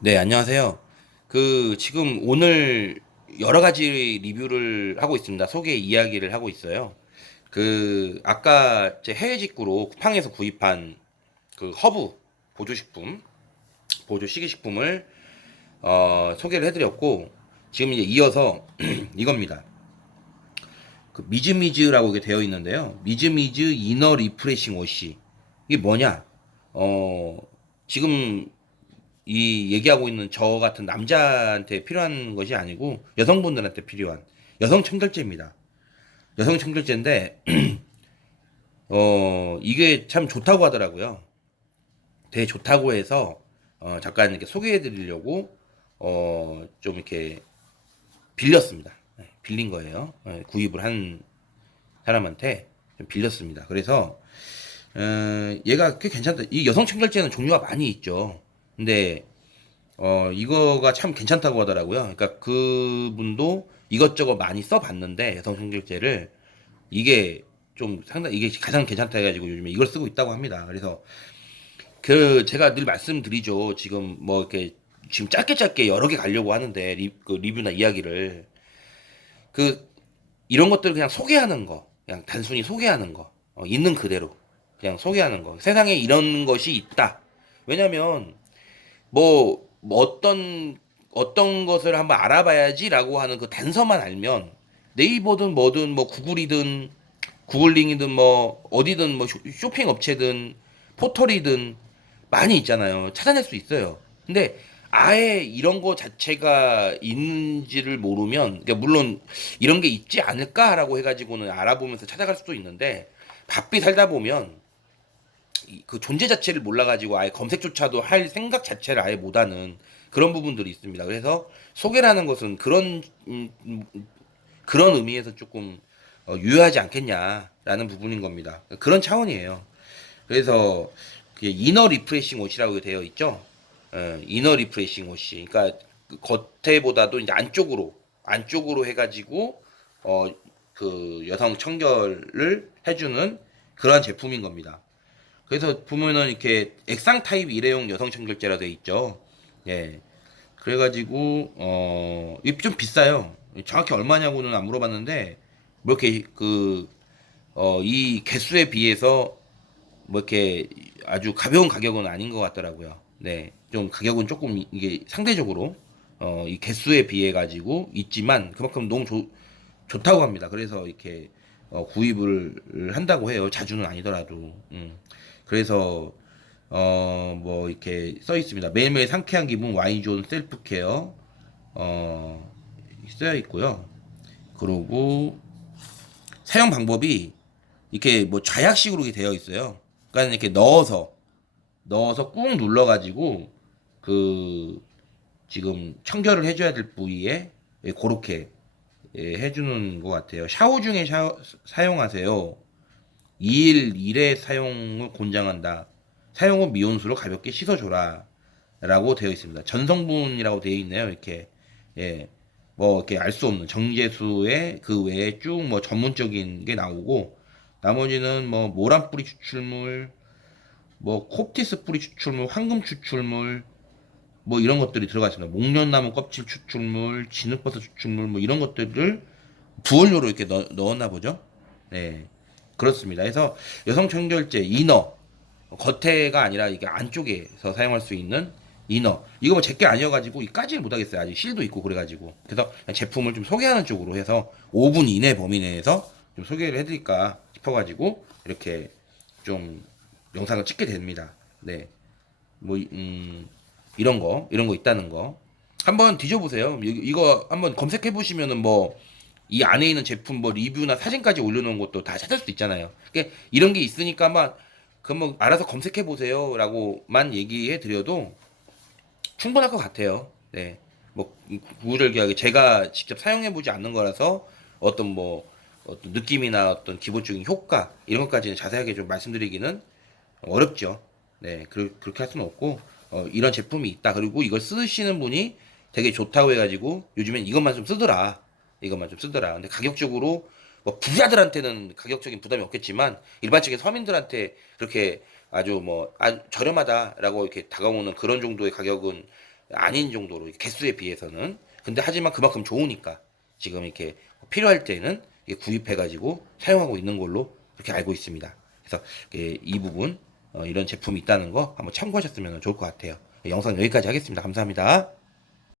네, 안녕하세요. 그, 지금 오늘 여러 가지 리뷰를 하고 있습니다. 소개 이야기를 하고 있어요. 그, 아까 제 해외 직구로 쿠팡에서 구입한 그 허브 보조식품, 보조 식이식품을 어, 소개를 해드렸고, 지금 이제 이어서 이겁니다. 그 미즈미즈라고 이게 되어 있는데요. 미즈미즈 이너 리프레싱 워시. 이게 뭐냐? 어, 지금 이 얘기하고 있는 저 같은 남자한테 필요한 것이 아니고 여성분들한테 필요한 여성 청결제입니다. 여성 청결제인데 어 이게 참 좋다고 하더라고요. 되게 좋다고 해서 어 잠깐 이렇게 소개해 드리려고 어 좀 이렇게 빌렸습니다. 네, 빌린 거예요. 네, 구입을 한 사람한테 좀 빌렸습니다. 그래서 어, 얘가 꽤 괜찮다. 이 여성 청결제는 종류가 많이 있죠. 근데 어 이거가 참 괜찮다고 하더라고요. 그러니까 그분도 이것저것 많이 써봤는데 여성 청결제를 이게 좀 상당 이게 가장 괜찮다 해가지고 요즘에 이걸 쓰고 있다고 합니다. 그래서 그 제가 늘 말씀드리죠. 지금 뭐 이렇게 지금 짧게 짧게 여러 개 가려고 하는데 리, 그 리뷰나 이야기를 그 이런 것들을 그냥 소개하는 거, 그냥 단순히 소개하는 거, 어, 있는 그대로 그냥 소개하는 거. 세상에 이런 것이 있다. 왜냐면 뭐, 뭐 어떤 어떤 것을 한번 알아봐야지라고 하는 그 단서만 알면 네이버든 뭐든 뭐 구글이든 구글링이든 뭐 어디든 뭐 쇼- 쇼핑 업체든 포털이든 많이 있잖아요. 찾아낼 수 있어요. 근데 아예 이런 거 자체가 있는지를 모르면 그러니까 물론 이런 게 있지 않을까라고 해가지고는 알아보면서 찾아갈 수도 있는데 바삐 살다 보면 이- 그 존재 자체를 몰라가지고 아예 검색조차도 할 생각 자체를 아예 못하는 그런 부분들이 있습니다. 그래서 소개라는 것은 그런 음, 음, 그런 의미에서 조금 어, 유효하지 않겠냐라는 부분인 겁니다. 그런 차원이에요. 그래서 이너 리프레싱 옷이라고 되어 있죠. 어, 이너 리프레싱 옷이 그러니까 그 겉에보다도 이제 안쪽으로 안쪽으로 해가지고 어 그 여성 청결을 해주는 그러한 제품인 겁니다. 그래서 보면은 이렇게 액상 타입 일회용 여성 청결제라 돼 있죠. 예. 그래가지고 어 이게 좀 비싸요. 정확히 얼마냐고는 안 물어봤는데 뭐 이렇게 그 어 이 개수에 비해서 뭐 이렇게 아주 가벼운 가격은 아닌 것 같더라고요. 네, 좀 가격은 조금 이게 상대적으로 어 이 개수에 비해 가지고 있지만 그만큼 너무 좋 좋다고 합니다. 그래서 이렇게 어, 구입을 한다고 해요. 자주는 아니더라도. 음. 그래서 어 뭐 이렇게 써 있습니다. 매일매일 상쾌한 기분 Y존 셀프 케어 어 쓰여 있고요. 그리고 사용 방법이 이렇게 뭐 좌약식으로 되어 있어요. 그러니까 이렇게 넣어서 넣어서 꾹 눌러 가지고 그 지금 청결을 해줘야 될 부위에 예, 그렇게 예, 해주는 것 같아요. 샤워 중에 샤, 사용하세요. 2일 1회 사용을 권장한다. 사용 후 미온수로 가볍게 씻어줘라. 라고 되어 있습니다. 전성분이라고 되어 있네요. 이렇게. 예. 뭐, 이렇게 알 수 없는 정제수에 그 외에 쭉 뭐 전문적인 게 나오고, 나머지는 뭐 모란 뿌리 추출물, 뭐 콥티스 뿌리 추출물, 황금 추출물, 뭐 이런 것들이 들어가 있습니다. 목련나무 껍질 추출물, 진흙버섯 추출물, 뭐 이런 것들을 부원료로 이렇게 넣, 넣었나 보죠. 네. 그렇습니다. 그래서 여성 청결제 이너 겉에가 아니라 이게 안쪽에서 사용할 수 있는 이너 이거 뭐 제게 아니어가지고 이까지는 못하겠어요. 아직 실도 있고 그래가지고 그래서 제품을 좀 소개하는 쪽으로 해서 5분 이내 범위 내에서 좀 소개를 해드릴까 싶어가지고 이렇게 좀 영상을 찍게 됩니다. 네. 뭐 음, 이런 거 이런 거 있다는 거 한번 뒤져보세요. 이- 이거 한번 검색해 보시면은 뭐 이 안에 있는 제품 뭐 리뷰나 사진까지 올려놓은 것도 다 찾을 수 있잖아요. 그러니까 이런 게 있으니까만 그뭐 알아서 검색해 보세요라고만 얘기해 드려도 충분할 것 같아요. 네. 뭐 구구절기하게 제가 직접 사용해 보지 않는 거라서 어떤 뭐 어떤 느낌이나 어떤 기본적인 효과 이런 것까지는 자세하게 좀 말씀드리기는 어렵죠. 네, 그, 그렇게 할 수는 없고 어, 이런 제품이 있다. 그리고 이걸 쓰시는 분이 되게 좋다고 해가지고 요즘엔 이것만 좀 쓰더라. 이것만 좀 쓰더라. 근데 가격적으로 뭐 부자들한테는 가격적인 부담이 없겠지만 일반적인 서민들한테 그렇게 아주 뭐 아주 저렴하다라고 이렇게 다가오는 그런 정도의 가격은 아닌 정도로 개수에 비해서는 근데 하지만 그만큼 좋으니까 지금 이렇게 필요할 때는 구입해가지고 사용하고 있는 걸로 그렇게 알고 있습니다. 그래서 이이 부분 어, 이런 제품이 있다는 거 한번 참고하셨으면 좋을 것 같아요. 영상 여기까지 하겠습니다. 감사합니다.